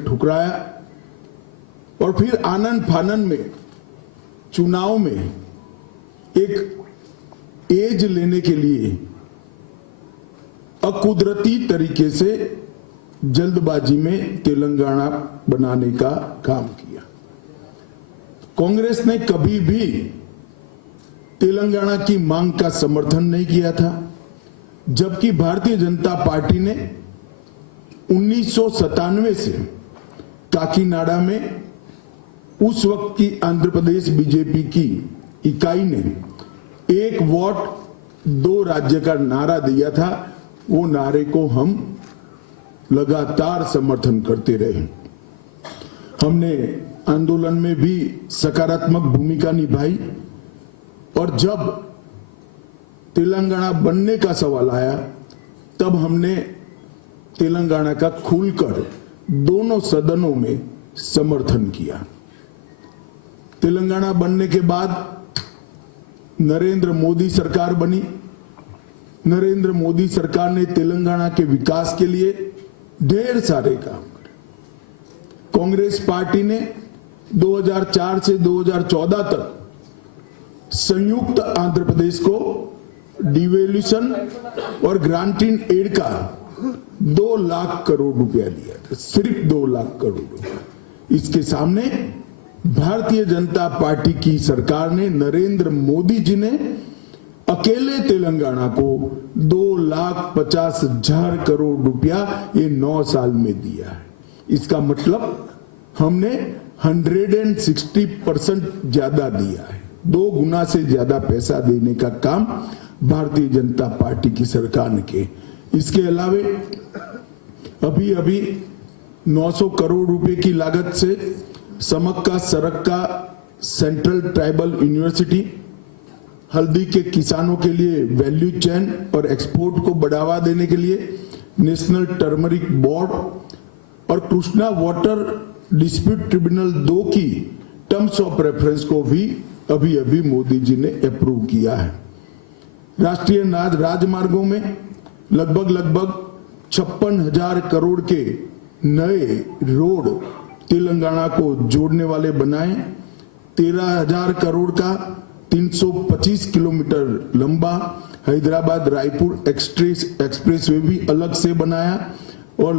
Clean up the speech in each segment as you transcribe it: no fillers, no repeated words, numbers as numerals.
ठुकराया और फिर आनन फानन में चुनाव में एक एज लेने के लिए अकुदरती तरीके से जल्दबाजी में तेलंगाना बनाने का काम किया। कांग्रेस ने कभी भी तेलंगाना की मांग का समर्थन नहीं किया था, जबकि भारतीय जनता पार्टी ने 1997 से काकीनाडा में उस वक्त की आंध्र प्रदेश बीजेपी की इकाई ने एक वोट दो राज्य का नारा दिया था। वो नारे को हम लगातार समर्थन करते रहे। हमने आंदोलन में भी सकारात्मक भूमिका निभाई और जब तेलंगाना बनने का सवाल आया तब हमने तेलंगाना का खुलकर दोनों सदनों में समर्थन किया। तेलंगाना बनने के बाद नरेंद्र मोदी सरकार बनी। नरेंद्र मोदी सरकार ने तेलंगाना के विकास के लिए ढेर सारे काम करे। कांग्रेस पार्टी ने 2004 से 2014 तक संयुक्त आंध्र प्रदेश को डिवेल्यूशन और ग्रांटिंग एड का 2 लाख करोड़ रुपया दिया था, सिर्फ 2 लाख करोड़ रुपया। इसके सामने भारतीय जनता पार्टी की सरकार ने, नरेंद्र मोदी जी ने अकेले तेलंगाना को 2,50,000 करोड़ रुपया ये 9 साल में दिया है। इसका मतलब हमने 160% ज्यादा दिया है। 2 गुना से ज्यादा पैसा देने का काम भारतीय जनता पार्टी की सरकार ने किया। इसके अलावे अभी 900 करोड़ रुपए की लागत से समक्का सरक्का सेंट्रल ट्राइबल यूनिवर्सिटी, हल्दी के किसानों के लिए वैल्यू चेन और एक्सपोर्ट को बढ़ावा देने के लिए नेशनल टर्मरिक बोर्ड और कृष्णा वाटर डिस्प्यूट ट्रिब्यूनल 2 की टर्म्स ऑफ रेफरेंस को भी अभी मोदी जी ने अप्रूव किया है। राष्ट्रीय राजमार्गों में लगभग 56,000 करोड़ के नए रोड तेलंगाना को जोड़ने वाले बनाए। 13,000 करोड़ का 325 किलोमीटर लंबा हैदराबाद रायपुर एक्सप्रेसवे भी अलग से बनाया और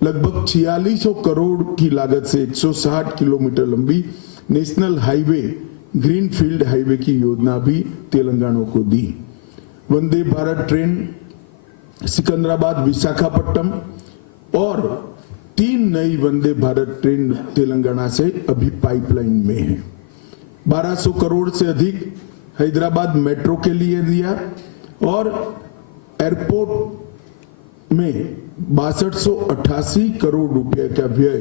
लगभग 4600 करोड़ की लागत से 160 किलोमीटर लंबी नेशनल हाईवे ग्रीनफील्ड हाईवे की योजना भी तेलंगाना को दी। वंदे भारत ट्रेन सिकंदराबाद विशाखापट्टनम और 3 नई वंदे भारत ट्रेन तेलंगाना से अभी पाइपलाइन में है। 1200 करोड़ से अधिक हैदराबाद मेट्रो के लिए दिया और एयरपोर्ट में 6288 करोड़ रुपए का व्यय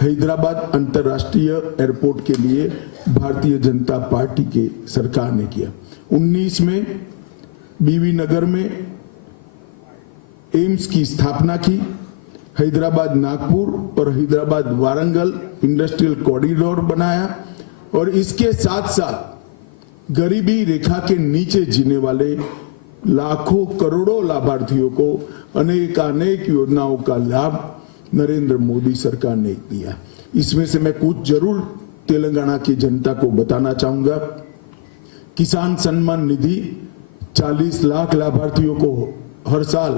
हैदराबाद अंतर्राष्ट्रीय एयरपोर्ट के लिए भारतीय जनता पार्टी के सरकार ने किया। 19 में बीबी नगर में एम्स की स्थापना की। हैदराबाद नागपुर और हैदराबाद वारंगल इंडस्ट्रियल कॉरिडोर बनाया और इसके साथ साथ गरीबी रेखा के नीचे जीने वाले लाखों करोड़ों लाभार्थियों को अनेक योजनाओं का लाभ नरेंद्र मोदी सरकार ने दिया। इसमें से मैं कुछ जरूर तेलंगाना की जनता को बताना चाहूंगा। किसान सम्मान निधि 40 लाख लाभार्थियों को हर साल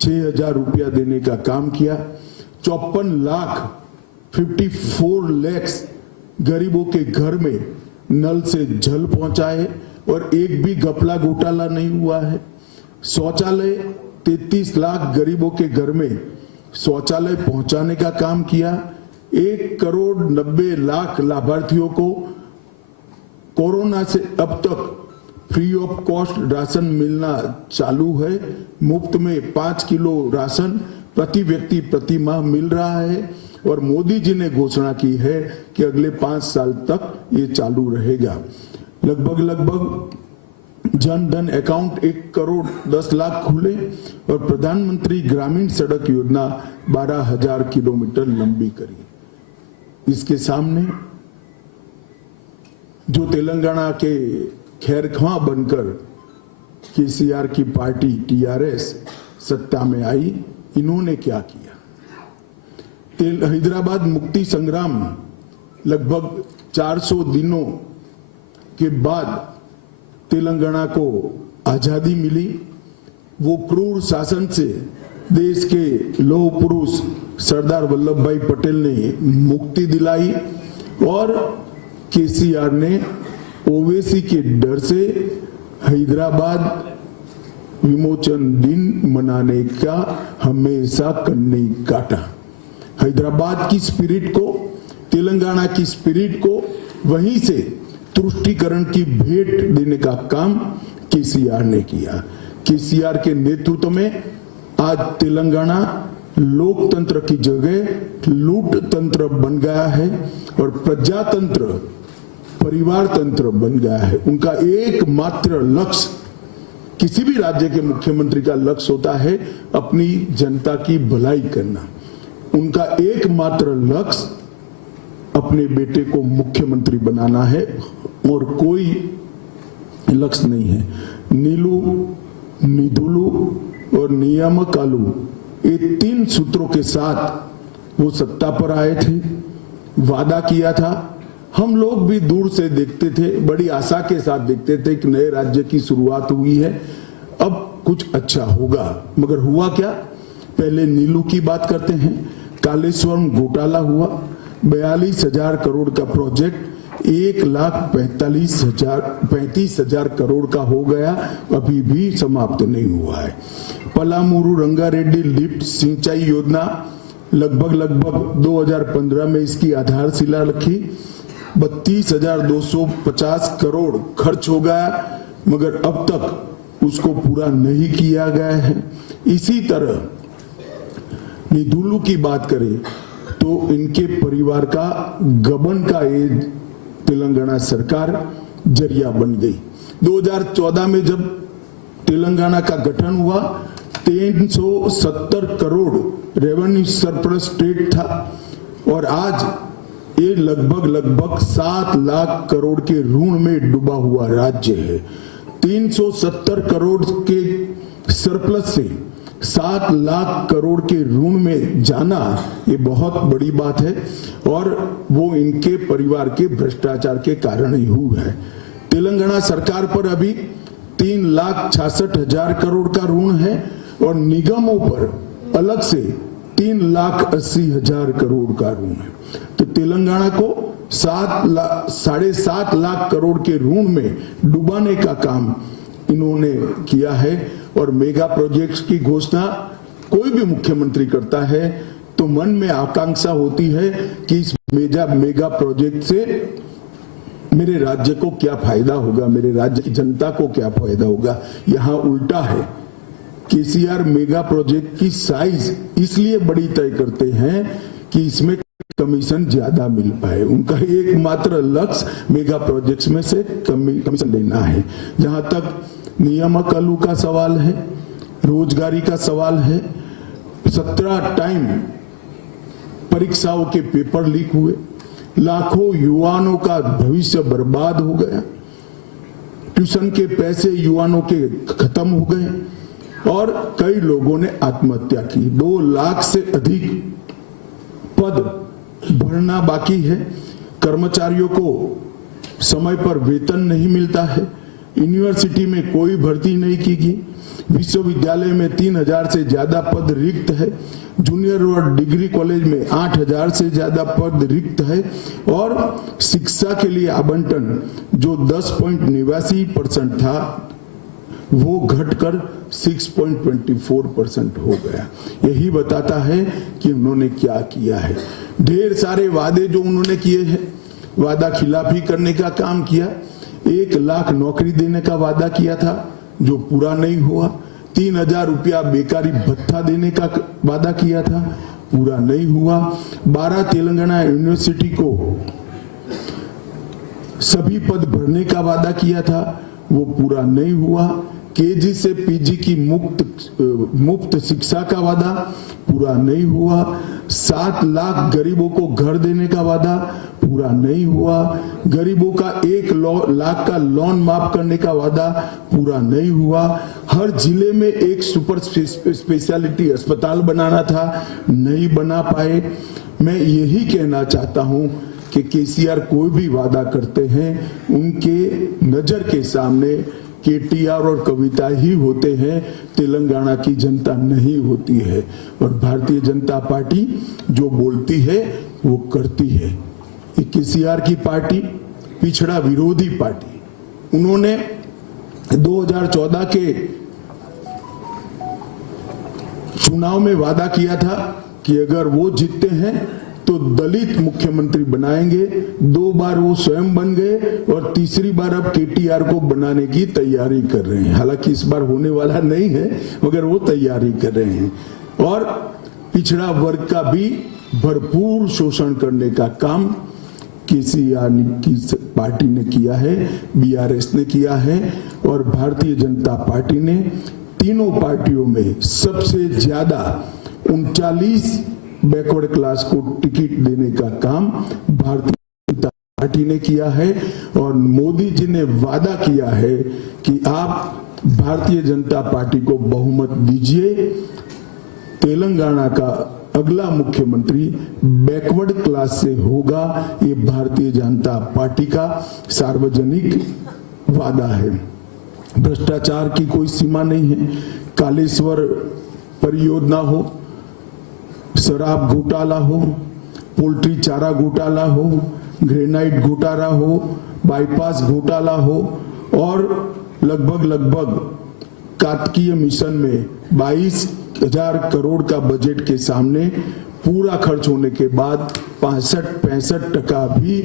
6,000 रुपया देने का काम किया। 54 लाख गरीबों के घर में नल से जल पहुंचाए और एक भी घपला घोटाला नहीं हुआ है। शौचालय 33 लाख गरीबों के घर में शौचालय पहुंचाने का काम किया। 1,90,00,000 लाभार्थियों को कोरोना से अब तक फ्री ऑफ कॉस्ट राशन मिलना चालू है। मुफ्त में 5 किलो राशन प्रति व्यक्ति प्रति माह मिल रहा है और मोदी जी ने घोषणा की है कि अगले 5 साल तक ये चालू रहेगा। लगभग जन धन अकाउंट 1,10,00,000 खुले और प्रधानमंत्री ग्रामीण सड़क योजना 12,000 किलोमीटर लंबी करी। इसके सामने जो तेलंगाना के खैरख्वां बनकर केसीआर की पार्टी टीआरएस सत्ता में आई, इन्होंने क्या किया? हैदराबाद मुक्ति संग्राम लगभग 400 दिनों के बाद तेलंगाना को आजादी मिली। वो क्रूर शासन से देश के लौह पुरुष सरदार वल्लभ भाई पटेल ने मुक्ति दिलाई और केसीआर ने ओवैसी के डर से हैदराबाद विमोचन दिन मनाने का हमेशा कन्नी काटा। हैदराबाद की स्पिरिट को, तेलंगाना की स्पिरिट को वहीं से तुष्टीकरण की भेंट देने का काम केसीआर ने किया। केसीआर के नेतृत्व में आज तेलंगाना लोकतंत्र की जगह लूट तंत्र बन गया है और प्रजातंत्र परिवार तंत्र बन गया है। उनका एकमात्र लक्ष्य, किसी भी राज्य के मुख्यमंत्री का लक्ष्य होता है अपनी जनता की भलाई करना। उनका एकमात्र लक्ष्य अपने बेटे को मुख्यमंत्री बनाना है और कोई लक्ष्य नहीं है। नीलू, निधुलू और नियामकालू, ये 3 सूत्रों के साथ वो सत्ता पर आए थे, वादा किया था। हम लोग भी दूर से देखते थे, बड़ी आशा के साथ देखते थे कि नए राज्य की शुरुआत हुई है, अब कुछ अच्छा होगा। मगर हुआ क्या? पहले नीलू की बात करते हैं। कालेश्वरम घोटाला हुआ, 42,000 करोड़ का प्रोजेक्ट 1,35,000 करोड़ का हो गया, अभी भी समाप्त नहीं हुआ है। पलामूरू रंगारेड्डी लिफ्ट सिंचाई योजना लगभग 2015 में इसकी आधारशिला रखी, 32,250 करोड़ खर्च हो गया, मगर अब तक उसको पूरा नहीं किया गया है। इसी तरह निधुलू की बात करें तो इनके परिवार का गबन का ये तेलंगाना सरकार जरिया बन गई। 2014 में जब तेलंगाना का गठन हुआ 370 करोड़ रेवेन्यू सरप्लस स्टेट था और आज ये लगभग 7 लाख करोड़ के ऋण में डूबा हुआ राज्य है। 370 करोड़ के सरप्लस से 7 लाख करोड़ के ऋण में जाना ये बहुत बड़ी बात है और वो इनके परिवार के भ्रष्टाचार के कारण ही हुआ है। तेलंगाना सरकार पर अभी 3,66,000 करोड़ का ऋण है और निगमों पर अलग से 3,80,000 करोड़ का ऋण है। तो तेलंगाना को 7.5 लाख करोड़ के ऋण में डुबाने का काम इन्होंने किया है। और मेगा प्रोजेक्ट्स की घोषणा कोई भी मुख्यमंत्री करता है तो मन में आकांक्षा होती है कि इस मेगा प्रोजेक्ट से मेरे राज्य को क्या फायदा होगा, मेरे राज्य की जनता को क्या फायदा होगा। यहां उल्टा है। केसीआर मेगा प्रोजेक्ट की साइज इसलिए बड़ी तय करते हैं कि इसमें कमीशन ज्यादा मिल पाए। उनका एकमात्र लक्ष्य मेगा प्रोजेक्ट्स में से कमीशन लेना है। जहां तक नियामकालू का सवाल है, रोजगारी का सवाल है, 17 टाइम परीक्षाओं के पेपर लीक हुए, लाखों युवाओं का भविष्य बर्बाद हो गया, ट्यूशन के पैसे युवाओं के खत्म हो गए और कई लोगों ने आत्महत्या की। 2 लाख से अधिक पद भरना बाकी है, कर्मचारियों को समय पर वेतन नहीं मिलता है, यूनिवर्सिटी में कोई भर्ती नहीं की गई, विश्वविद्यालय में 3,000 से ज्यादा पद रिक्त है, जूनियर और डिग्री कॉलेज में 8,000 से ज्यादा पद रिक्त है और शिक्षा के लिए आवंटन जो 10.89% था वो घटकर 6.24% हो गया। यही बताता है कि उन्होंने क्या किया है। ढेर सारे वादे जो उन्होंने किए हैं, वादा खिलाफी करने का काम किया। 1 लाख नौकरी देने का वादा किया था जो पूरा नहीं हुआ। 3,000 रुपया बेकारी भत्ता देने का वादा किया था, पूरा नहीं हुआ। 12 तेलंगाना यूनिवर्सिटी को सभी पद भरने का वादा किया था, वो पूरा नहीं हुआ। केजी से पीजी की मुफ्त शिक्षा का वादा पूरा नहीं हुआ। 7 लाख गरीबों को घर देने का वादा पूरा नहीं हुआ। गरीबों का 1 लाख का लोन माफ करने का वादा पूरा नहीं हुआ। हर जिले में एक सुपर स्पेशलिटी अस्पताल बनाना था, नहीं बना पाए। मैं यही कहना चाहता हूं कि केसीआर कोई भी वादा करते हैं, उनके नजर के सामने केटीआर और कविता ही होते हैं, तेलंगाना की जनता नहीं होती है। और भारतीय जनता पार्टी जो बोलती है वो करती है। ये केसीआर की पार्टी पिछड़ा विरोधी पार्टी, उन्होंने 2014 के चुनाव में वादा किया था कि अगर वो जीतते हैं तो दलित मुख्यमंत्री बनाएंगे। 2 बार वो स्वयं बन गए और तीसरी बार अब केटीआर को बनाने की तैयारी कर रहे हैं। हालांकि इस बार होने वाला नहीं है, मगर वो तैयारी कर रहे हैं। और पिछड़ा वर्ग का भी भरपूर शोषण करने का काम केसीआर की पार्टी ने किया है, बीआरएस ने किया है। और भारतीय जनता पार्टी ने तीनों पार्टियों में सबसे ज्यादा 39 बैकवर्ड क्लास को टिकट देने का काम भारतीय जनता पार्टी ने किया है। और मोदी जी ने वादा किया है कि आप भारतीय जनता पार्टी को बहुमत दीजिए, तेलंगाना का अगला मुख्यमंत्री बैकवर्ड क्लास से होगा। ये भारतीय जनता पार्टी का सार्वजनिक वादा है। भ्रष्टाचार की कोई सीमा नहीं है। कालेश्वर परियोजना हो, शराब घोटाला हो, पोल्ट्री चारा घोटाला हो, ग्रेनाइट घोटाला हो, बाईपास घोटाला हो, और लगभग कार्तिकीय मिशन में 22,000 करोड़ का बजट के सामने पूरा खर्च होने के बाद 65% भी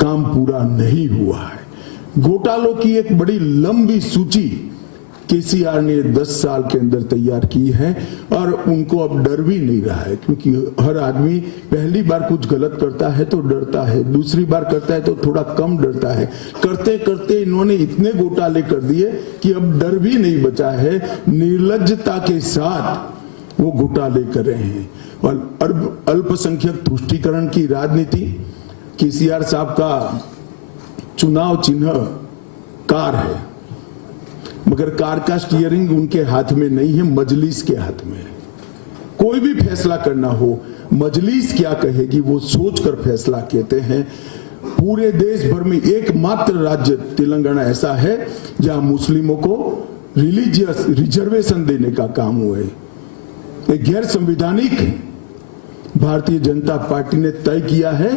काम पूरा नहीं हुआ है। घोटालों की एक बड़ी लंबी सूची केसीआर ने 10 साल के अंदर तैयार की है। और उनको अब डर भी नहीं रहा है, क्योंकि हर आदमी पहली बार कुछ गलत करता है तो डरता है, दूसरी बार करता है तो थोड़ा कम डरता है। करते करते इन्होंने इतने घोटाले कर दिए कि अब डर भी नहीं बचा है। निर्लज्जता के साथ वो घोटाले कर रहे हैं। और अल्पसंख्यक तुष्टीकरण की राजनीति, केसीआर साहब का चुनाव चिन्ह कार है, मगर कार का स्टीयरिंग उनके हाथ में नहीं है, मजलिस के हाथ में है। कोई भी फैसला करना हो, मजलिस क्या कहेगी वो सोचकर फैसला कहते हैं। पूरे देश भर में एकमात्र राज्य तेलंगाना ऐसा है जहां मुस्लिमों को रिलीजियस रिजर्वेशन देने का काम हुआ है। एक गैर संवैधानिक भारतीय जनता पार्टी ने तय किया है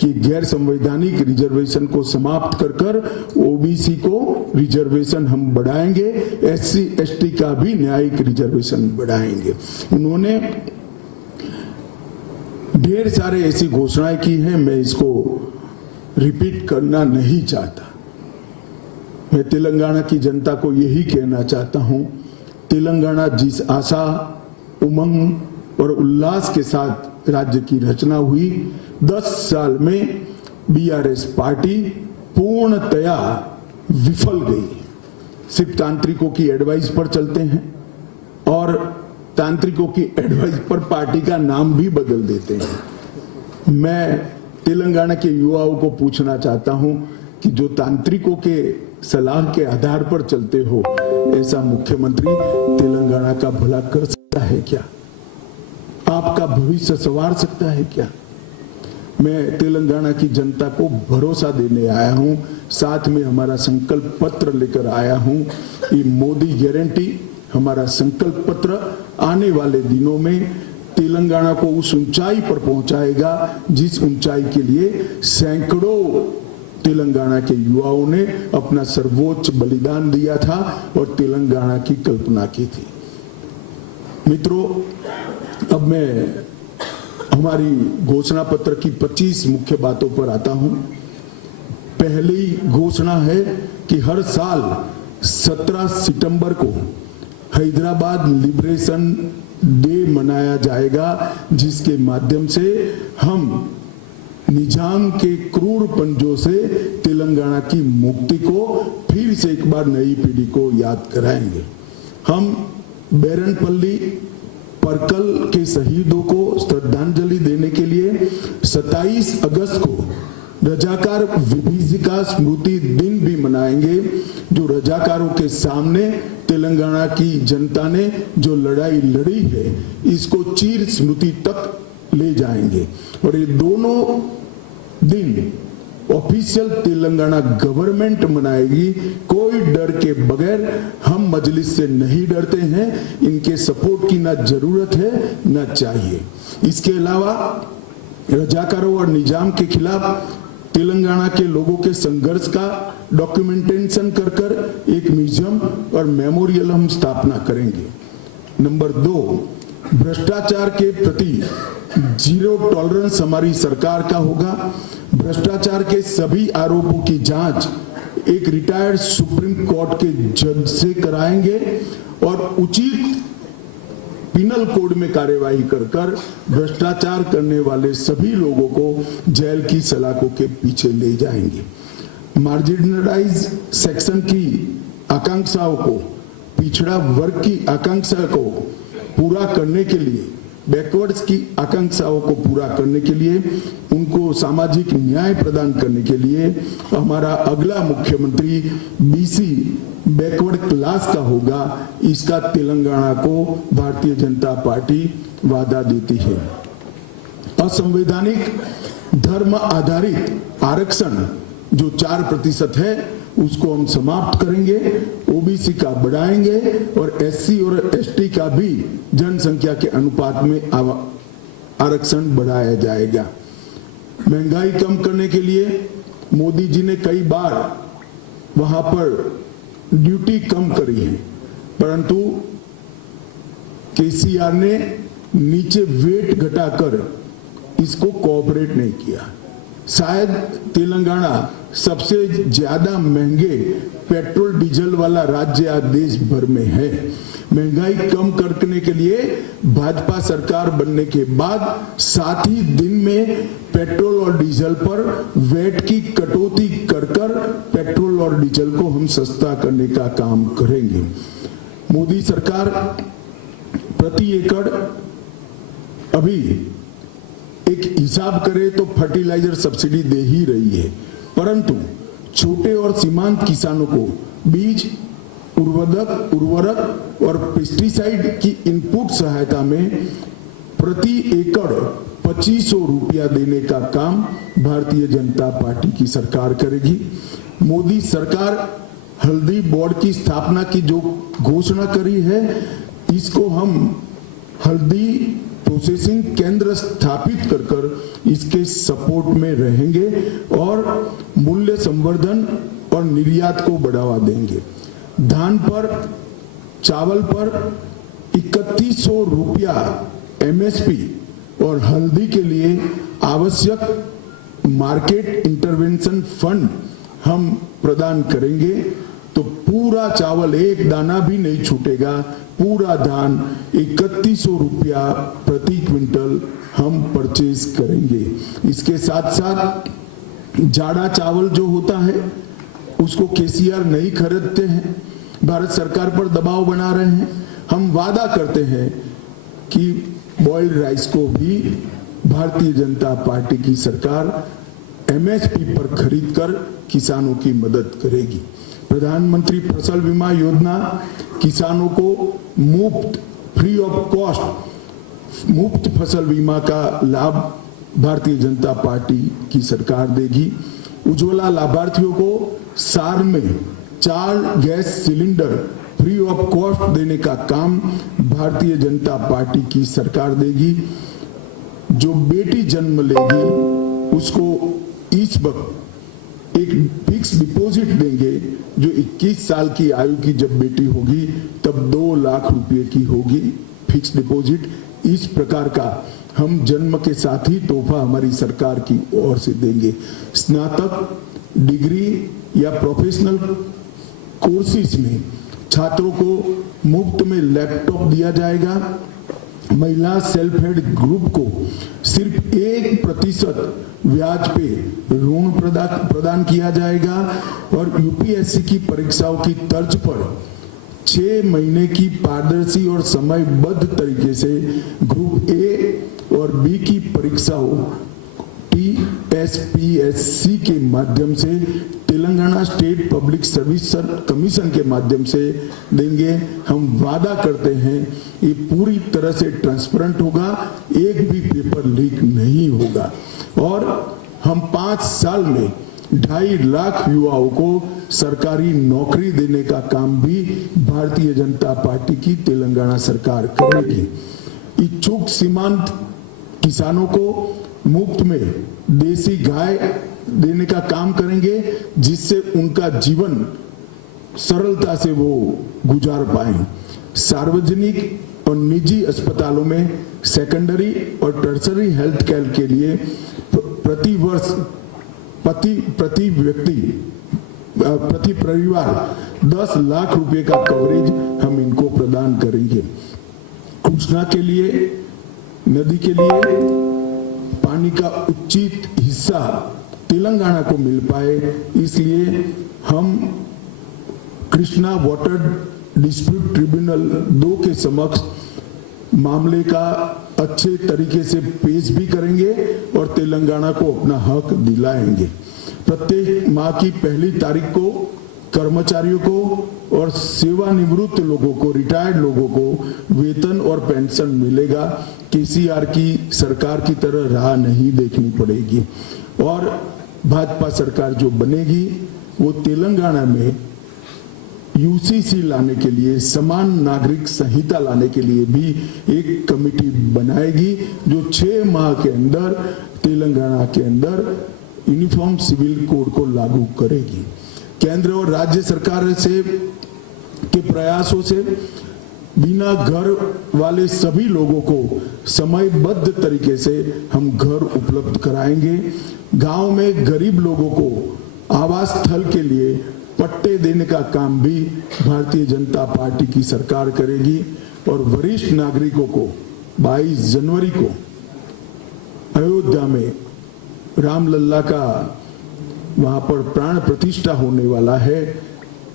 कि गैर संवैधानिक रिजर्वेशन को समाप्त कर ओबीसी को रिजर्वेशन हम बढ़ाएंगे, एससी एसटी का भी न्यायिक रिजर्वेशन बढ़ाएंगे। उन्होंने ढेर सारे ऐसी घोषणाएं की हैं, मैं इसको रिपीट करना नहीं चाहता। मैं तेलंगाना की जनता को यही कहना चाहता हूं, तेलंगाना जिस आशा, उमंग और उल्लास के साथ राज्य की रचना हुई, 10 साल में बीआरएस पार्टी पूर्णतया विफल गई। सिर्फ तांत्रिकों की एडवाइस पर चलते हैं और तांत्रिकों की एडवाइस पर पार्टी का नाम भी बदल देते हैं। मैं तेलंगाना के युवाओं को पूछना चाहता हूं कि जो तांत्रिकों के सलाह के आधार पर चलते हो, ऐसा मुख्यमंत्री तेलंगाना का भला कर सकता है क्या? आपका भविष्य संवार सकता है क्या? मैं तेलंगाना की जनता को भरोसा देने आया हूं, साथ में हमारा संकल्प पत्र लेकर आया हूं। ये मोदी गारंटी हमारा संकल्प पत्र आने वाले दिनों में तेलंगाना को उस ऊंचाई पर पहुंचाएगा जिस ऊंचाई के लिए सैकड़ों तेलंगाना के युवाओं ने अपना सर्वोच्च बलिदान दिया था और तेलंगाना की कल्पना की थी। मित्रों, अब मैं हमारी घोषणा पत्र की 25 मुख्य बातों पर आता हूं। पहली घोषणा है कि हर साल 17 सितंबर को हैदराबाद लिबरेशन डे मनाया जाएगा, जिसके माध्यम से हम निजाम के क्रूर पंजों से तेलंगाना की मुक्ति को फिर से एक बार नई पीढ़ी को याद कराएंगे। हम बेरनपल्ली परकल के शहीदों को श्रद्धांजलि देने के लिए 27 अगस्त को रजाकार विभीषिका स्मृति दिन भी मनाएंगे, जो रजाकारों के सामने तेलंगाना की जनता ने जो लड़ाई लड़ी है, इसको चीर स्मृति तक ले जाएंगे। और ये दोनों दिन ऑफिशियल तेलंगाना गवर्नमेंट मनाएगी, कोई डर के बगैर। हम मजलिस से नहीं डरते हैं, इनके सपोर्ट की ना जरूरत है ना चाहिए। इसके अलावा रजाकारों और निजाम के खिलाफ तेलंगाना के लोगों के संघर्ष का डॉक्यूमेंटेशन कर कर एक म्यूजियम और मेमोरियल हम स्थापना करेंगे। नंबर 2, भ्रष्टाचार के प्रति जीरो टॉलरेंस हमारी सरकार का होगा। भ्रष्टाचार के सभी आरोपों की जांच एक रिटायर्ड सुप्रीम कोर्ट के जज से कराएंगे और उचित पिनल कोड में कार्यवाही कर कर भ्रष्टाचार करने वाले सभी लोगों को जेल की सलाखों के पीछे ले जाएंगे। मार्जिनलाइज सेक्शन की आकांक्षाओं को, पिछड़ा वर्ग की आकांक्षा को पूरा करने के लिए, बैकवर्ड्स की आकांक्षाओं को पूरा करने के लिए, उनको सामाजिक न्याय प्रदान करने के लिए हमारा अगला मुख्यमंत्री बीसी बैकवर्ड क्लास का होगा। इसका तेलंगाना को भारतीय जनता पार्टी वादा देती है। असंवैधानिक धर्म आधारित आरक्षण जो 4% है उसको हम समाप्त करेंगे, ओबीसी का बढ़ाएंगे और एससी और एसटी का भी जनसंख्या के अनुपात में आरक्षण बढ़ाया जाएगा। महंगाई कम करने के लिए मोदी जी ने कई बार वहां पर ड्यूटी कम करी है, परंतु केसीआर ने नीचे वेट घटाकर इसको कोऑपरेट नहीं किया। शायद तेलंगाना सबसे ज्यादा महंगे पेट्रोल डीजल वाला राज्य आज देश भर में है। महंगाई कम करने के लिए भाजपा सरकार बनने के बाद 7 ही दिन में पेट्रोल और डीजल पर वैट की कटौती कर कर पेट्रोल और डीजल को हम सस्ता करने का काम करेंगे। मोदी सरकार प्रति एकड़ अभी एक हिसाब करे तो फर्टिलाइजर सब्सिडी दे ही रही है, परंतु छोटे और सीमांत किसानों को बीज, उर्वरक और पेस्टिसाइड की इनपुट सहायता में प्रति एकड़ 2500 रुपया देने का काम भारतीय जनता पार्टी की सरकार करेगी। मोदी सरकार हल्दी बोर्ड की स्थापना की जो घोषणा करी है, इसको हम हल्दी प्रोसेसिंग केंद्र स्थापित कर कर इसके सपोर्ट में रहेंगे और मूल्य संवर्धन और निर्यात को बढ़ावा देंगे। धान पर, चावल पर 3100 रुपया एमएसपी और हल्दी के लिए आवश्यक मार्केट इंटरवेंशन फंड हम प्रदान करेंगे, तो पूरा चावल एक दाना भी नहीं छूटेगा, पूरा धान 3100 रुपया प्रति क्विंटल हम परचेज करेंगे। इसके साथ साथ जाड़ा चावल जो होता है उसको केसीआर नहीं खरीदते हैं, भारत सरकार पर दबाव बना रहे हैं। हम वादा करते हैं कि बॉइल्ड राइस को भी भारतीय जनता पार्टी की सरकार एमएसपी पर खरीद कर किसानों की मदद करेगी। प्रधानमंत्री फसल बीमा योजना किसानों को मुफ्त, फ्री ऑफ कॉस्ट मुफ्त फसल बीमा का लाभ भारतीय जनता पार्टी की सरकार देगी। उज्ज्वला लाभार्थियों को साल में 4 gas cylinder free of cost देने का काम भारतीय जनता पार्टी की सरकार देगी। जो बेटी जन्म लेगी उसको इस वक्त एक फिक्स डिपॉजिट देंगे, जो 21 साल की आयु की जब बेटी होगी तब 2 लाख रुपए की होगी फिक्स डिपॉजिट। इस प्रकार का हम जन्म के साथ ही तोहफा हमारी सरकार की ओर से देंगे। स्नातक डिग्री या प्रोफेशनल कोर्सेज में छात्रों को मुफ्त में लैपटॉप दिया जाएगा। महिला सेल्फ हेल्प ग्रुप को सिर्फ 1% ब्याज पे ऋण प्रदान किया जाएगा और यूपीएससी की परीक्षाओं की तर्ज पर 6 महीने की पारदर्शी और समयबद्ध तरीके से ग्रुप ए और बी की परीक्षाओं TS TSPSC के माध्यम से, Telangana state public service commission के माध्यम से देंगे। हम वादा करते हैं ये पूरी तरह से ट्रांसपेरेंट होगा, एक भी पेपर लीक नहीं होगा और हम 5 साल में 2.5 लाख युवाओं को सरकारी नौकरी देने का काम भी भारतीय जनता पार्टी की तेलंगाना सरकार करेगी। इच्छुक सीमांत किसानों को मुफ्त में देसी गाय देने का काम करेंगे, जिससे उनका जीवन सरलता से वो गुजार पाए। सार्वजनिक और निजी अस्पतालों में सेकेंडरी और टर्सरी हेल्थ केयर के लिए प्रति वर्ष प्रति परिवार 10 लाख रुपए का कवरेज हम इनको प्रदान करेंगे। कृष्णा के लिए, नदी के लिए पानी का उचित हिस्सा तेलंगाना को मिल पाए, इसलिए हम कृष्णा वाटर डिस्प्यूट ट्रिब्यूनल 2 के समक्ष मामले का अच्छे तरीके से पेश भी करेंगे और तेलंगाना को अपना हक दिलाएंगे। प्रत्येक माह की 1 तारीख को कर्मचारियों को और सेवानिवृत्त लोगों को, रिटायर्ड लोगों को वेतन और पेंशन मिलेगा। केसीआर की सरकार की तरह राह नहीं देखनी पड़ेगी और भाजपा सरकार जो बनेगी वो तेलंगाना में यूसीसी लाने के लिए, समान नागरिक संहिता लाने के लिए भी एक कमेटी बनाएगी जो 6 माह के अंदर तेलंगाना के अंदर यूनिफॉर्म सिविल कोड को लागू करेगी। केंद्र और राज्य सरकार से के प्रयासों से बिना घर वाले सभी लोगों को समयबद्ध तरीके से हम घर उपलब्ध कराएंगे। गांव में गरीब लोगों को आवास स्थल के लिए पट्टे देने का काम भी भारतीय जनता पार्टी की सरकार करेगी और वरिष्ठ नागरिकों को 22 जनवरी को अयोध्या में रामलल्ला का वहां पर प्राण प्रतिष्ठा होने वाला है।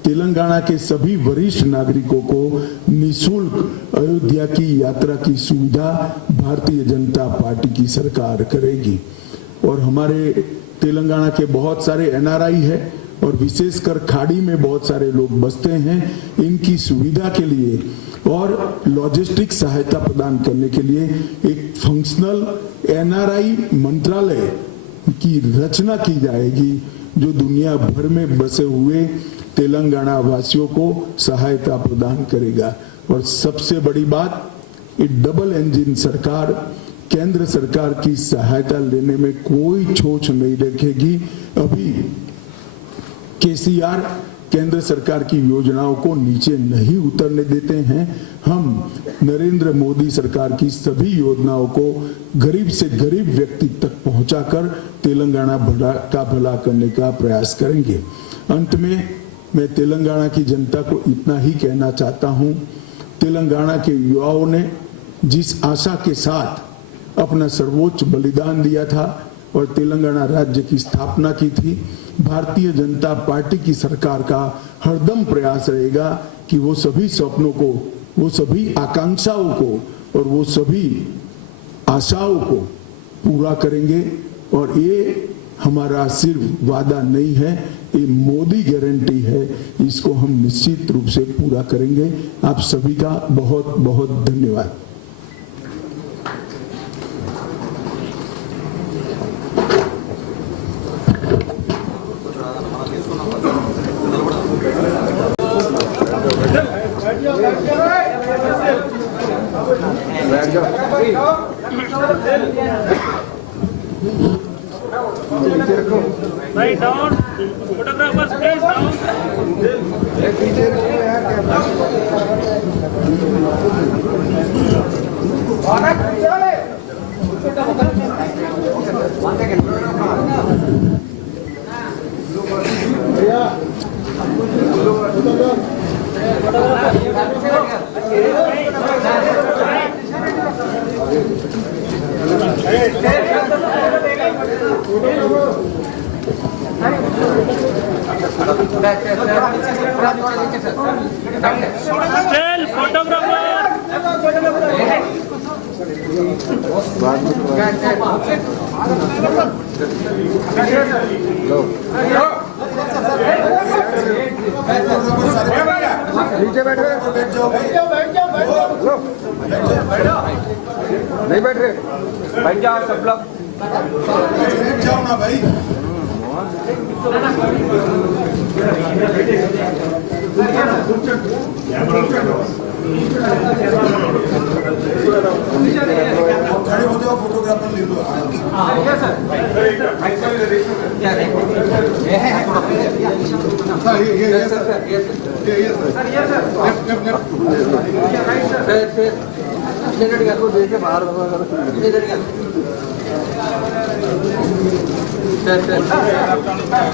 तेलंगाना के सभी वरिष्ठ नागरिकों को निःशुल्क अयोध्या की यात्रा की सुविधा भारतीय जनता पार्टी की सरकार करेगी और हमारे तेलंगाना के बहुत सारे एनआरआई है और विशेषकर खाड़ी में बहुत सारे लोग बसते हैं। इनकी सुविधा के लिए और लॉजिस्टिक सहायता प्रदान करने के लिए एक फंक्शनल एनआरआई मंत्रालय की रचना की जाएगी जो दुनिया भर में बसे हुए तेलंगाना वासियों को सहायता प्रदान करेगा। और सबसे बड़ी बात, ये डबल इंजन सरकार केंद्र सरकार की सहायता लेने में कोई छोच नहीं रखेगी। अभी केसीआर केंद्र सरकार की योजनाओं को नीचे नहीं उतरने देते हैं। हम नरेंद्र मोदी सरकार की सभी योजनाओं को गरीब से गरीब व्यक्ति तक पहुंचाकर तेलंगाना का भला करने का प्रयास करेंगे। अंत में मैं तेलंगाना की जनता को इतना ही कहना चाहता हूं, तेलंगाना के युवाओं ने जिस आशा के साथ अपना सर्वोच्च बलिदान दिया था और तेलंगाना राज्य की स्थापना की थी, भारतीय जनता पार्टी की सरकार का हरदम प्रयास रहेगा कि वो सभी सपनों को, वो सभी आकांक्षाओं को और वो सभी आशाओं को पूरा करेंगे। और ये हमारा सिर्फ वादा नहीं है, ये मोदी गारंटी है, इसको हम निश्चित रूप से पूरा करेंगे। आप सभी का बहुत बहुत धन्यवाद। Right down, photographers please down. Still photographer. नीचे बैठ रहे नहीं बैठ रहे बैठ जाओ सब लोग बैठ जाओ ना भाई। खड़े हो जाओ, फोटोग्राफर ले लो। देखे बाहर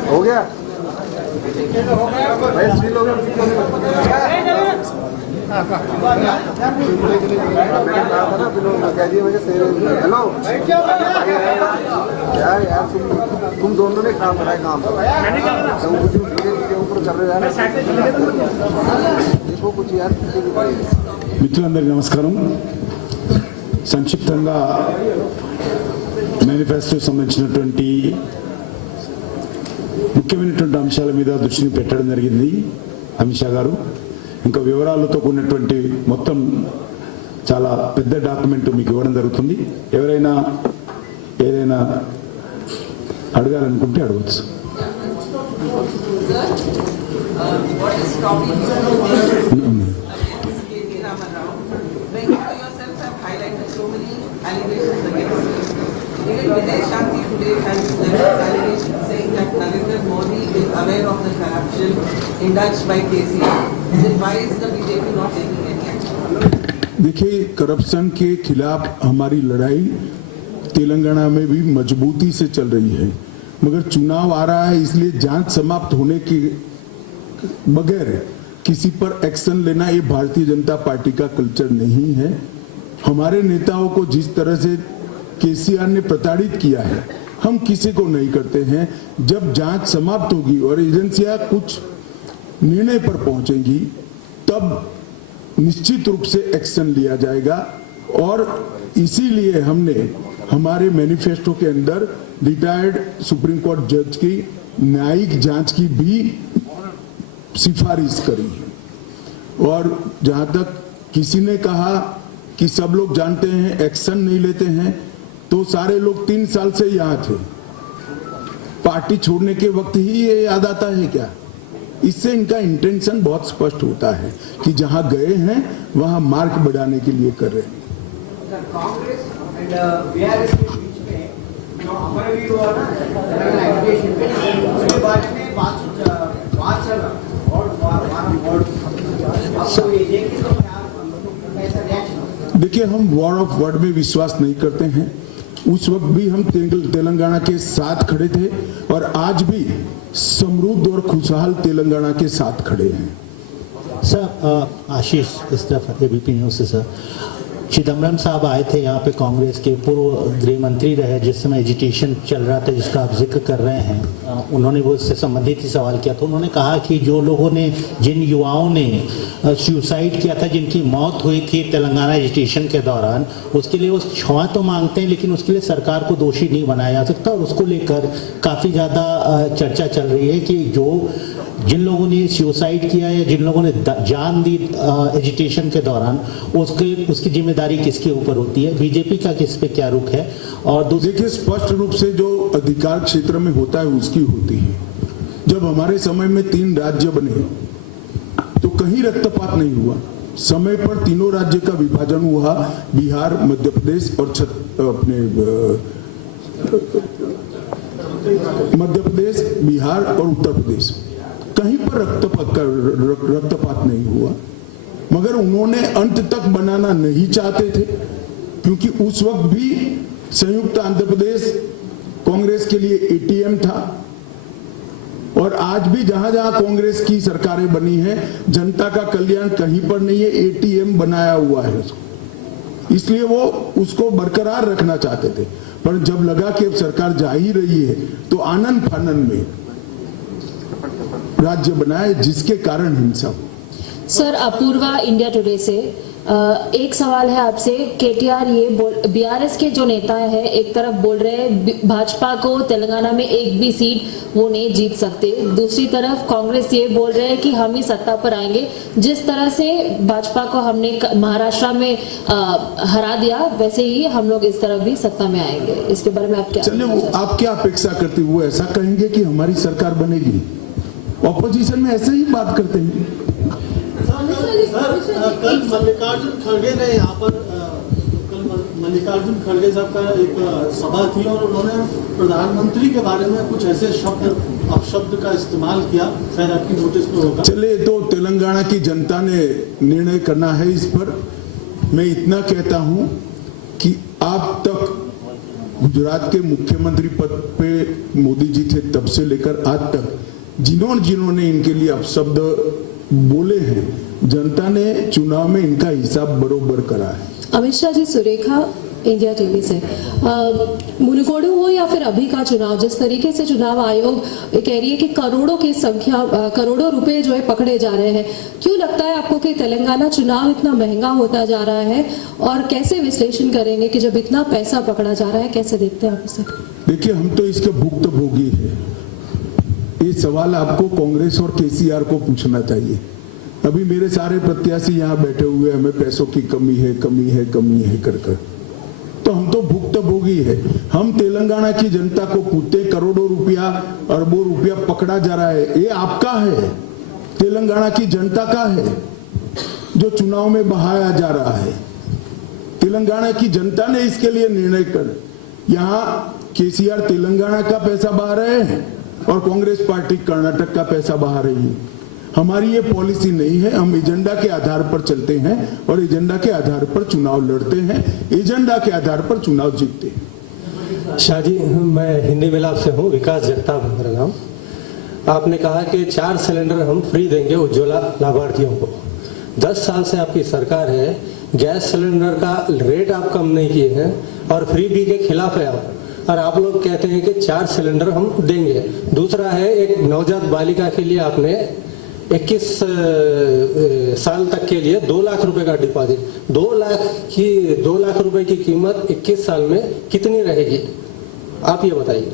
हो गया भाई सील हो गया हेलो यार तुम दोनों ने काम कराए काम के ऊपर कर रहे हैं देखो कुछ यार మిత్రులందరికీ నమస్కారం. సంక్షిప్తంగా మేనిఫెస్టో సంబంధించినటువంటి ముఖ్యమైనటువంటి అంశాల మీద దృష్టిని పెట్టడం జరిగింది అమిత్ షా గారు. ఇంకా వివరాలతో కూడినటువంటి మొత్తం చాలా పెద్ద డాక్యుమెంట్ మీకు ఇవ్వడం జరుగుతుంది. ఎవరైనా ఏదైనా అడగాలనుకుంటే అడగచ్చు. Allegations against him. Even Vinay Shanti today has leveled allegations saying that Narendra Modi is aware of the corruption indulged by KCR. Then why is the BJP not taking any action? देखिए, corruption के खिलाफ हमारी लड़ाई तेलंगाना में भी मजबूती से चल रही है, मगर चुनाव आ रहा है इसलिए जांच समाप्त होने के बगैर किसी पर एक्शन लेना ये भारतीय जनता पार्टी का कल्चर नहीं है. हमारे नेताओं को जिस तरह से केसीआर ने प्रताड़ित किया है, हम किसी को नहीं करते हैं. जब जांच समाप्त होगी और एजेंसियां कुछ निर्णय पर पहुंचेंगी तब निश्चित रूप से एक्शन लिया जाएगा. और इसीलिए हमने हमारे मैनिफेस्टो के अंदर रिटायर्ड सुप्रीम कोर्ट जज की न्यायिक जांच की भी सिफारिश करी. और जहां तक किसी ने कहा कि सब लोग जानते हैं एक्शन नहीं लेते हैं, तो सारे लोग 3 साल से यहां थे. पार्टी छोड़ने के वक्त ही ये याद आता है क्या? इससे इनका इंटेंशन बहुत स्पष्ट होता है कि जहां गए हैं वहां मार्क बढ़ाने के लिए कर रहे हैं. कांग्रेस एंड बीआरएस के बीच में जो हमारे भी हुआ ना एजुकेशन पे उसके बारे में बात चल रहा और सब ये देखिए तो क्या कैसा रिएक्शन. देखिए, हम वॉर ऑफ वर्ड में विश्वास नहीं करते हैं. उस वक्त भी हम तेलंगाना के साथ खड़े थे और आज भी समृद्ध और खुशहाल तेलंगाना के साथ खड़े हैं. सर, आशीष इस तरफ एबीपी न्यूज़ से. सर, चिदम्बरम साहब आए थे यहाँ पे, कांग्रेस के पूर्व गृह मंत्री रहे जिस समय एजिटेशन चल रहा था जिसका आप जिक्र कर रहे हैं. उन्होंने वो उससे संबंधित ही सवाल किया था. उन्होंने कहा कि जो लोगों ने, जिन युवाओं ने सुसाइड किया था, जिनकी मौत हुई थी तेलंगाना एजिटेशन के दौरान, उसके लिए वो क्षमा तो मांगते हैं लेकिन उसके लिए सरकार को दोषी नहीं बनाया जा सकता. और उसको लेकर काफ़ी ज़्यादा चर्चा चल रही है कि जो जिन लोगों ने सुसाइड किया या जिन लोगों ने जान दी एजिटेशन के दौरान, उसकी जिम्मेदारी किसके ऊपर होती है? बीजेपी का किस पे क्या रुख है? और देखिए, स्पष्ट रूप से जो अधिकार क्षेत्र में होता है उसकी होती है. जब हमारे समय में 3 राज्य बने तो कहीं रक्तपात नहीं हुआ. समय पर तीनों राज्य का विभाजन हुआ, बिहार, मध्य प्रदेश और मध्य प्रदेश, बिहार और उत्तर प्रदेश. कहीं पर रक्तपात नहीं हुआ. मगर उन्होंने अंत तक बनाना नहीं चाहते थे, क्योंकि उस वक्त भी संयुक्त आंध्र प्रदेश कांग्रेस के लिए एटीएम था. और आज भी जहां जहां कांग्रेस की सरकारें बनी हैं, जनता का कल्याण कहीं पर नहीं है, एटीएम बनाया हुआ है उसको. इसलिए वो उसको बरकरार रखना चाहते थे. पर जब लगा कि अब सरकार जा ही रही है तो आनंद फानन में राज्य बनाए, जिसके कारण हिंसा हुई. सर, अपूर्वा इंडिया टुडे से एक सवाल है आपसे, केटीआर ये बीआरएस के जो नेता है एक तरफ बोल रहे हैं भाजपा को तेलंगाना में एक भी सीट वो नहीं जीत सकते, दूसरी तरफ कांग्रेस ये बोल रहे हैं कि हम ही सत्ता पर आएंगे, जिस तरह से भाजपा को हमने महाराष्ट्र में हरा दिया वैसे ही हम लोग इस तरफ भी सत्ता में आएंगे, इसके बारे में आप क्या? चलिए, आप क्या अपेक्षा करते हैं? वो ऐसा कहेंगे कि हमारी सरकार बनेगी? ऑपोजिशन में ऐसे ही बात करते हैं। कल मल्लिकार्जुन खड़गे ने यहाँ पर मल्लिकार्जुन खड़गे साहब का एक सभा थी और उन्होंने प्रधानमंत्री के बारे में कुछ ऐसे अपशब्द का इस्तेमाल किया, शायद आपकी नोटिस में होगा। चलिए, तो तेलंगाना की जनता ने निर्णय करना है इस पर। मैं इतना कहता हूं कि आप तक गुजरात के मुख्यमंत्री पद पे मोदी जी थे तब से लेकर आज तक जिन्होंने इनके लिए अपशब्द बोले हैं, जनता ने चुनाव में इनका हिसाब बरोबर करा है। अमित शाह जी, सुरेखा, इंडिया टीवी से। मुनुकोडू हो या फिर अभी का चुनाव, जिस तरीके से चुनाव आयोग कह रही है कि करोड़ों की संख्या, करोड़ों रुपए जो है पकड़े जा रहे हैं, क्यों लगता है आपको कि तेलंगाना चुनाव इतना महंगा होता जा रहा है? और कैसे विश्लेषण करेंगे कि जब इतना पैसा पकड़ा जा रहा है, कैसे देखते हैं आप इसे? देखिए, हम तो इसके भुक्तभोगी है। ये सवाल आपको कांग्रेस और केसीआर को पूछना चाहिए। अभी मेरे सारे प्रत्याशी यहाँ बैठे हुए, हमें पैसों की कमी है कर तो हम तो भुक्तभोगी है। हम तेलंगाना की जनता को पूछते, करोड़ों रुपया, अरबों रुपया पकड़ा जा रहा है, ये आपका है, तेलंगाना की जनता का है जो चुनाव में बहाया जा रहा है। तेलंगाना की जनता ने इसके लिए निर्णय कर, यहाँ केसीआर तेलंगाना का पैसा बहा रहे हैं और कांग्रेस पार्टी कर्नाटक का पैसा बहा रही है। हमारी ये पॉलिसी नहीं है। हम एजेंडा के आधार पर चलते हैं और एजेंडा के आधार पर चुनाव लड़ते हैं, एजेंडा के आधार पर चुनाव जीतते हैं। शाह जी, मैं हिंदी मिलाप से हूँ, विकास जगताप मेरा नाम। आपने कहा कि 4 सिलेंडर हम फ्री देंगे उज्ज्वला लाभार्थियों को। 10 साल से आपकी सरकार है, गैस सिलेंडर का रेट आप कम नहीं किए हैं और फ्री बी के खिलाफ है आप, और आप लोग कहते हैं कि 4 सिलेंडर हम देंगे। दूसरा है, एक नवजात बालिका के लिए आपने 21 साल तक के लिए 2 लाख रुपए का डिपॉजिट, 2 लाख रुपए की कीमत 21 साल में कितनी रहेगी, आप ये बताइए।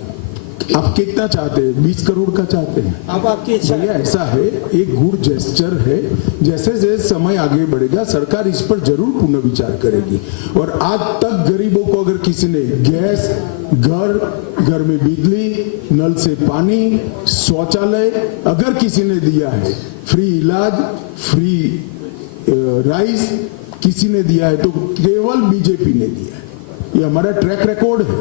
आप कितना चाहते हैं? 20 करोड़ का चाहते हैं? अब आपकी इच्छा भैया, ऐसा है, एक गुड जेस्चर है। जैसे जैसे समय आगे बढ़ेगा सरकार इस पर जरूर पुनर्विचार करेगी। और आज तक गरीबों को अगर किसी ने गैस, घर में बिजली, नल से पानी, शौचालय अगर किसी ने दिया है, फ्री इलाज, फ्री राइस किसी ने दिया है तो केवल बीजेपी ने दिया है। ये हमारा ट्रैक रिकॉर्ड है।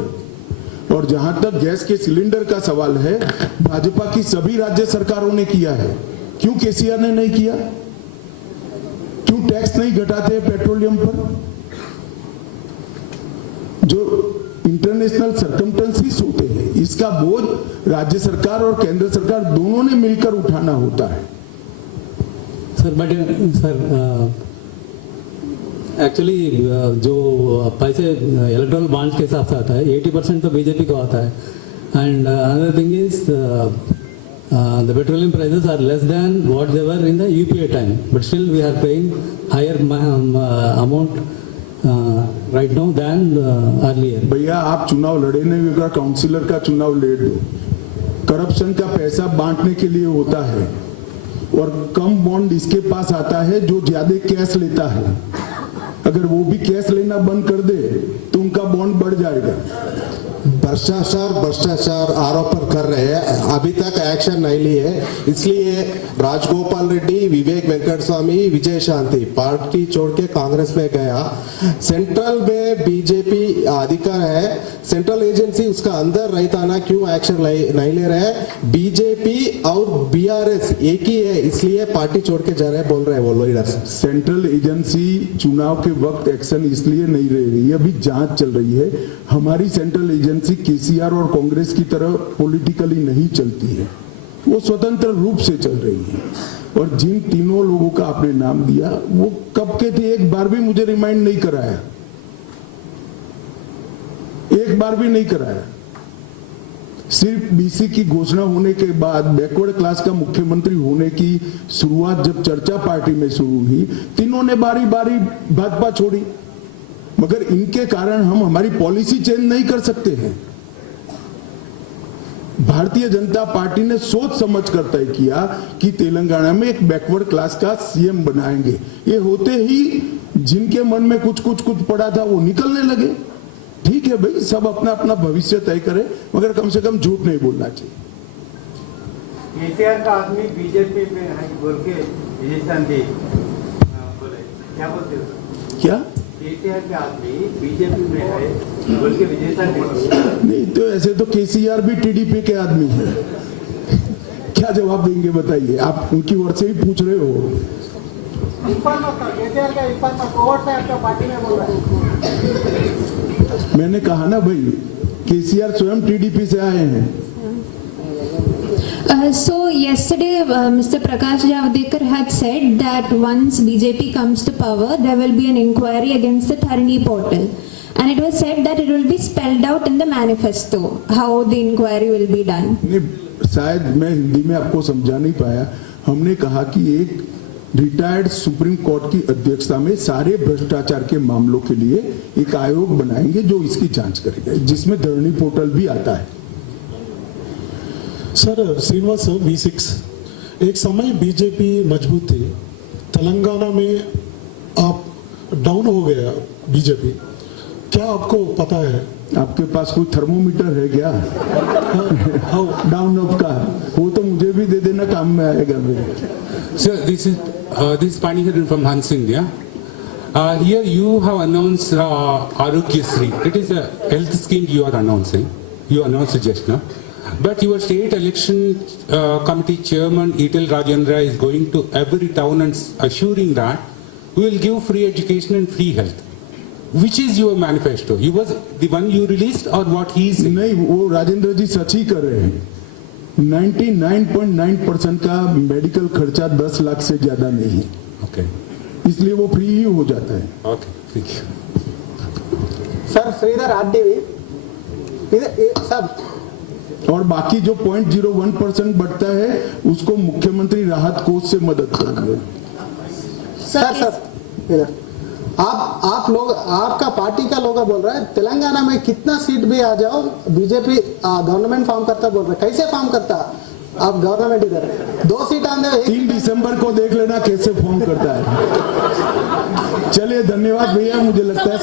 और जहां तक गैस के सिलेंडर का सवाल है, भाजपा की सभी राज्य सरकारों ने किया है, क्यों केसीआर ने नहीं किया? क्यों टैक्स नहीं घटाते पेट्रोलियम पर? जो इंटरनेशनल सर्कमस्टेंसेस होते हैं, इसका बोझ राज्य सरकार और केंद्र सरकार दोनों ने मिलकर उठाना होता है। सर, एक्चुअली जो पैसे इलेक्ट्रल बॉन्ड्स के हिसाब से आता है 80% तो बीजेपी को आता है। And another thing is the petroleum prices are less than what they were in the UPA time, but still we are paying higher amount right now than earlier. भैया, आप चुनाव लड़े नहीं होगा, काउंसिलर का चुनाव लड़ दो। करप्शन का पैसा बांटने के लिए होता है और कम बॉन्ड इसके पास आता है जो ज्यादा कैश लेता है। अगर वो भी कैश लेना बंद कर दे तो उनका बॉन्ड बढ़ जाएगा। भ्रष्टाचार आरोप कर रहे हैं, अभी तक एक्शन नहीं लिए, इसलिए राजगोपाल रेड्डी, विवेक वेंकट स्वामी, विजय शांति पार्टी छोड़ के कांग्रेस में गया। सेंट्रल में बीजेपी अधिकार है, सेंट्रल एजेंसी उसका अंदर रहता ना, क्यों एक्शन नहीं ले रहे हैं? बीजेपी और बीआरएस एक ही है, इसलिए पार्टी छोड़ के जा रहे हैं, बोल रहे हैं वो लीडर्स। सेंट्रल एजेंसी चुनाव के वक्त एक्शन इसलिए नहीं ले रही है, अभी जांच चल रही है। हमारी सेंट्रल एजेंसी केसीआर और कांग्रेस की तरह पॉलिटिकली नहीं चलती है, वो स्वतंत्र रूप से चल रही है। और जिन तीनों लोगों का आपने नाम दिया, वो कब के थे? एक बार भी मुझे रिमाइंड नहीं कराया, एक बार भी नहीं कराया। सिर्फ बीसी की घोषणा होने के बाद बैकवर्ड क्लास का मुख्यमंत्री होने की शुरुआत जब चर्चा पार्टी में शुरू हुई, तीनों ने बारी बारी भाजपा छोड़ी, मगर इनके कारण हम हमारी पॉलिसी चेंज नहीं कर सकते हैं। भारतीय जनता पार्टी ने सोच समझ कर तय किया कि तेलंगाना में एक बैकवर्ड क्लास का सीएम बनाएंगे। ये होते ही जिनके मन में कुछ पड़ा था वो निकलने लगे। ठीक है भाई, सब अपना अपना भविष्य तय करे, मगर कम से कम झूठ नहीं बोलना चाहिए। केसीआर का आदमी बीजेपी में है बोल के विजय शांति बोले, क्या बोलते हो? क्या केसीआर का आदमी बीजेपी में है बोल के विजय शांति नहीं, तो ऐसे तो केसीआर भी टीडीपी के आदमी है। क्या जवाब देंगे बताइए? आप उनकी ओर से ही पूछ रहे हो। केसीआर का इरफान कोर्ट से आपका पार्टी में बोल रहा है। मैंने कहा ना भाई, केसीआर स्वयं टीडीपी से आए हैं। So yesterday, Mr. Prakash Javadekar had said that once BJP comes to power, there will be an inquiry against the Tharani portal, and it was said that it will be spelled out in the manifesto how the inquiry will be done. नहीं, शायद मैं हिंदी में आपको समझा नहीं पाया। हमने कहा कि एक रिटायर्ड सुप्रीम कोर्ट की अध्यक्षता में सारे भ्रष्टाचार के मामलों के लिए एक आयोग बनाएंगे जो इसकी जांच करेगा, जिसमें धरनी पोर्टल भी आता है। सर श्रीनिवास सर, V6 एक समय बीजेपी मजबूत थी, तेलंगाना में आप डाउन हो गया बीजेपी, क्या आपको पता है? आपके पास कोई थर्मोमीटर है क्या? डाउन अप का वो तो मुझे भी दे देना, काम में आएगा मेरे। Sir, this is Paniharan from Hans India. Here you have announced Arogyasri. It is a health scheme you are announcing. You announced it just now. But your state election committee chairman Etel Rajendra is going to every town and assuring that we will give free education and free health. Which is your manifesto? You was the one you released or what he is? नहीं, वो राजेंद्र जी सच ही कर रहे हैं। 99.9% का medical खर्चा 10 लाख से ज्यादा नहीं है। Okay. इसलिए वो फ्री ही हो जाता है। Okay, thank you. Sir Sridhar RTV सब और बाकी जो 0.01% बढ़ता है उसको मुख्यमंत्री राहत कोष से मदद करेंगे। सर आप लोग, आपका पार्टी का लोग बोल रहा है तेलंगाना में कितना सीट भी आ जाओ बीजेपी गवर्नमेंट फॉर्म करता बोल रहे, कैसे फॉर्म करता आप गवर्नमेंट? इधर 2 सीट आने 3 दिसंबर को देख लेना कैसे फॉर्म करता है। चलिए धन्यवाद भैया, मुझे लगता है